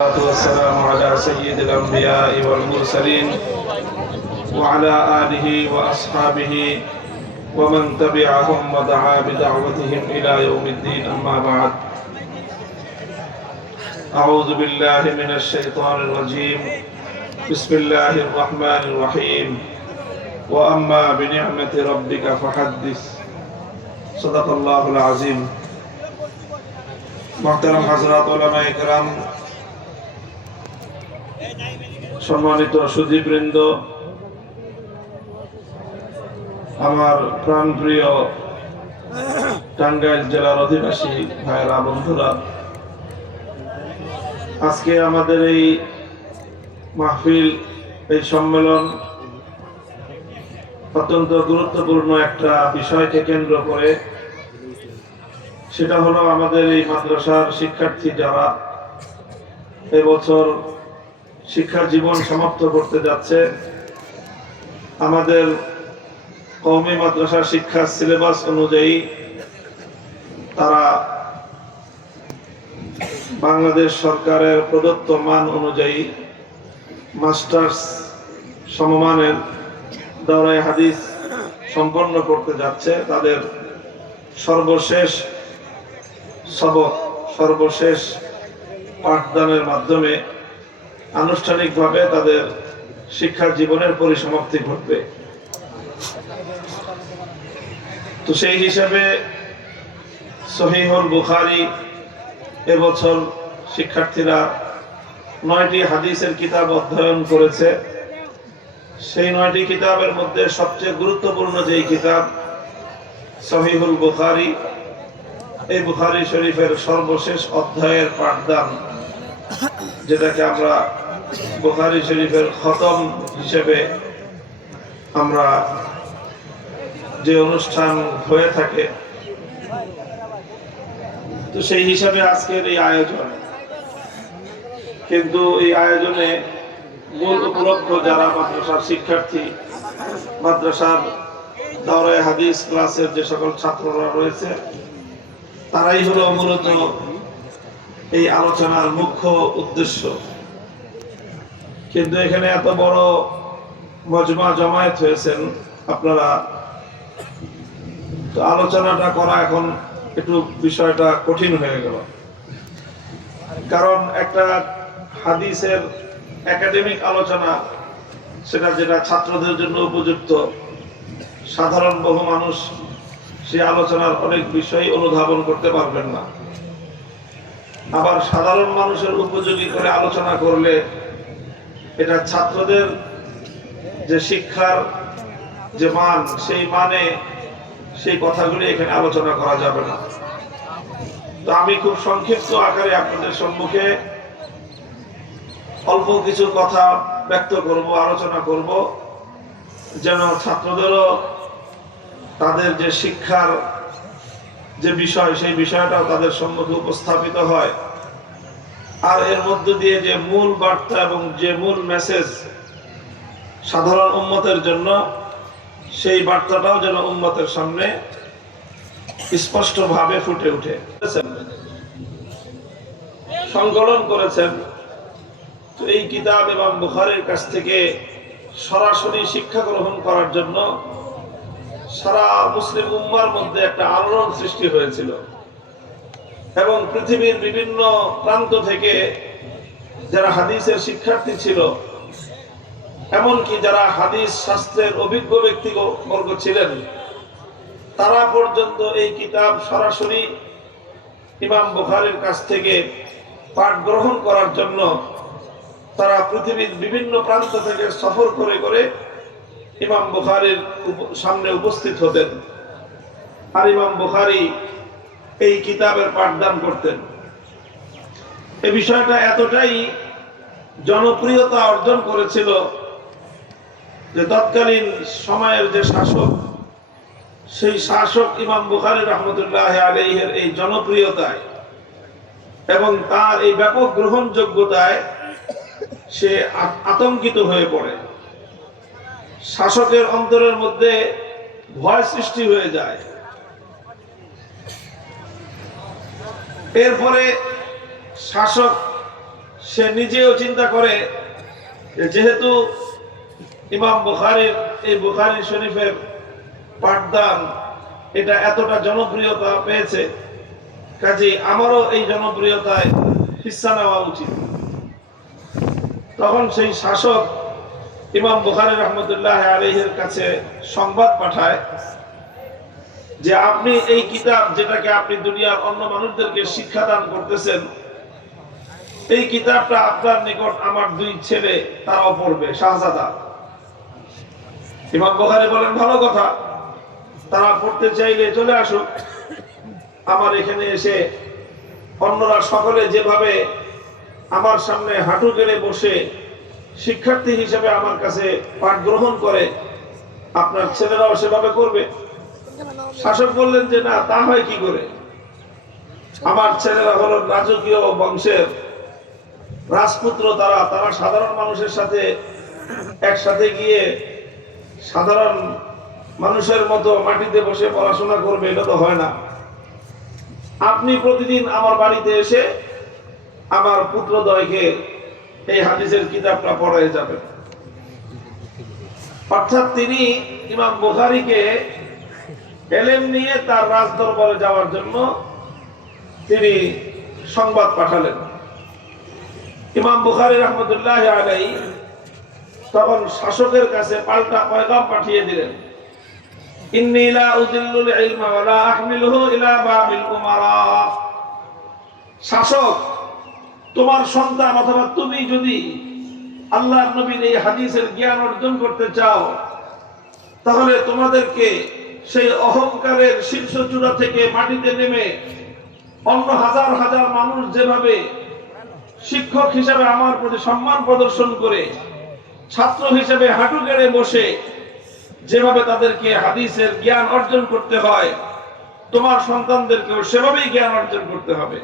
والصلاة والسلام على سيد الأنبياء والمرسلين وعلى آله وأصحابه ومن تبعهم ودعا بدعوتهم إلى يوم الدين. أما بعد، أعوذ بالله من الشيطان الرجيم. بسم الله الرحمن الرحيم. وأما بنعمة ربك فحدث. صدق الله العظيم. محترم حضرات উলামায়ে কেরাম, সম্মানিত সুধীবৃন্দ, আমার প্রাণপ্রিয় টাঙ্গাইল জেলার অধিবাসী ভাইরা, বন্ধুরা, আজকে আমাদের এই মাহফিল, এই সম্মেলন অত্যন্ত গুরুত্বপূর্ণ একটা বিষয়কে কেন্দ্র করে। সেটা হলো আমাদের এই মাদ্রাসার শিক্ষার্থী যারা এবছর শিক্ষার জীবন সমাপ্ত করতে যাচ্ছে। আমাদের কওমি মাদ্রাসার শিক্ষার সিলেবাস অনুযায়ী তারা বাংলাদেশ সরকারের প্রদত্ত মান অনুযায়ী মাস্টার্স সমমানের দাওরায়ে হাদিস সম্পন্ন করতে যাচ্ছে। তাদের সর্বশেষ সবক, সর্বশেষ পাঠদানের মাধ্যমে আনুষ্ঠানিকভাবে তাদের শিক্ষা জীবনের পরিসমাপ্তি ঘটবে। তো সেই হিসাবে সহিহুল বুখারী এবছর শিক্ষার্থীরা 9টি হাদিসের কিতাব অধ্যয়ন করেছে। সেই 9টি কিতাবের মধ্যে সবচেয়ে গুরুত্বপূর্ণ যেই কিতাব সহিহুল বুখারী, এই বুখারী শরীফের সর্বশেষ অধ্যায়ের পাঠদান, যেটাকে আমরা বুখারী শরীফের খতম হিসেবে আমরা যে অনুষ্ঠান হয়ে থাকে, তো সেই হিসাবে আজকের এই আয়োজন। কিন্তু এই আয়োজনে মূল উপলক্ষ যারা মাদ্রাসার শিক্ষার্থী, মাদ্রাসার দাওরায়ে হাদিস ক্লাসের যে সকল ছাত্ররা রয়েছে, তারাই হলো মূলত এই আলোচনার মুখ্য উদ্দেশ্য। কিন্তু এখানে এত বড় মজমা জমায়েত হয়েছেন আপনারা, তো আলোচনাটা করা এখন একটু বিষয়টা কঠিন হয়ে গেল। কারণ একটা হাদিসের একাডেমিক আলোচনা, সেটা যেটা ছাত্রদের জন্য উপযুক্ত, সাধারণ বহু মানুষ সেই আলোচনার অনেক বিষয় অনুধাবন করতে পারবেন না। আবার সাধারণ মানুষের উপযোগী করে আলোচনা করলে এটা ছাত্রদের যে শিক্ষার যে মান, সেই মানে সেই কথাগুলি এখানে আলোচনা করা যাবে না। তো আমি খুব সংক্ষিপ্ত আকারে আপনাদের সম্মুখে অল্প কিছু কথা ব্যক্ত করব, আলোচনা করব, যেন ছাত্রদেরও তাদের যে শিক্ষার যে বিষয়, সেই বিষয়টাও তাদের সম্মুখে উপস্থাপিত হয়। আর এর মধ্য দিয়ে যে মূল বার্তা এবং যে মূল মেসেজ সাধারণ উম্মতের জন্য, সেই বার্তাটাও যেন উম্মতের সামনে স্পষ্টভাবে ফুটে উঠে। সংকলন করেছেন। তো এই কিতাব ইমাম বুখারীর কাছ থেকে সরাসরি শিক্ষা গ্রহণ করার জন্য সারা মুসলিম উম্মার মধ্যে একটা আলোড়ন সৃষ্টি হয়েছিল, এবং পৃথিবীর বিভিন্ন প্রান্ত থেকে যারা হাদিসের শিক্ষার্থী ছিল, এমনকি যারা হাদিস শাস্ত্রের অভিজ্ঞ ব্যক্তিবর্গ ছিলেন, তারা পর্যন্ত এই কিতাব সরাসরি ইমাম বুখারীর কাছ থেকে পাঠ গ্রহণ করার জন্য তারা পৃথিবীর বিভিন্ন প্রান্ত থেকে সফর করে করে ইমাম বুখারীর সামনে উপস্থিত হতেন, আর ইমাম বুখারী এই কিতাবের পাঠদান করতেন। এই বিষয়টা এতটাই জনপ্রিয়তা অর্জন করেছিল যে তৎকালীন সময়ের যে শাসক, সেই শাসক ইমাম বুখারী রাহমাতুল্লাহি আলাইহির এই জনপ্রিয়তায় এবং তার এই ব্যাপক গ্রহণযোগ্যতায় সে আতঙ্কিত হয়ে পড়ে। শাসকের অন্তরের মধ্যে ভয় সৃষ্টি হয়ে যায়। এরপরে শাসক সে নিজেও চিন্তা করে যে যেহেতু ইমাম বুখারীর এই বুখারী শরীফের পাঠদান এটা এতটা জনপ্রিয়তা পেয়েছে, কাজেই আমারও এই জনপ্রিয়তায় হিস্সা নেওয়া উচিত। তখন সেই শাসক ইমাম বুখারী রহমতুল্লাহ আলাইহির কাছে সংবাদ পাঠায় যে আপনি এই কিতাব যেটাকে আপনি দুনিয়ার অন্য মানুষদেরকে শিক্ষাদান করতেছেন, এই কিতাবটা আপনার নিকট আমার দুই ছেলে তারাও পড়বে, শাহজাদা। ইমাম বুখারী বলেন ভালো কথা, তারা পড়তে চাইলে চলে আসুক, আমার এখানে এসে অন্যরা সকলে যেভাবে আমার সামনে হাঁটু গেড়ে বসে শিক্ষার্থী হিসেবে আমার কাছে পাঠ গ্রহণ করে, আপনার ছেলেরাও সেভাবে করবে। শাসক বললেন যে না, তা হয় কি করে? আমার ছেলেরা হলো রাজকীয় বংশের রাজপুত্র, তারা সাধারণ মানুষের সাথে একসাথে গিয়ে সাধারণ মানুষের মতো মাটিতে বসে পড়াশোনা করবে, এটা তো হয় না। আপনি প্রতিদিন আমার বাড়িতে এসে আমার পুত্রদ্বয়কে এই হাদিসের কিতাবটা পড়ায় যাবেন। অর্থাৎ তিনি ইমাম বুখারীকে এলেম নিয়ে তার রাজদরবারে যাওয়ার জন্য তিনি সংবাদ পাঠালেন। ইমাম বুখারী রহমতুল্লাহ আলাইহি তখন শাসকের কাছে পাল্টা পয়গাম পাঠিয়ে দিলেন, ইন্নী লা উযিল্লুল ইলমা ওয়া লা আহমিলুহু ইলা বাবিল উমারা। শাসক, তোমার সন্তান অথবা তুমি যদি আল্লাহর নবীর এই হাদিসের জ্ঞান অর্জন করতে চাও, তাহলে তোমাদেরকে সেই অহংকারের শীর্ষ চূড়া থেকে মাটিতে নেমে অন্য হাজার হাজার মানুষ যেভাবে শিক্ষক হিসেবে আমার প্রতি সম্মান প্রদর্শন করে, ছাত্র হিসেবে হাঁটু গেড়ে বসে যেভাবে তাদেরকে হাদিসের জ্ঞান অর্জন করতে হয়, তোমার সন্তানদেরকেও সেভাবেই জ্ঞান অর্জন করতে হবে।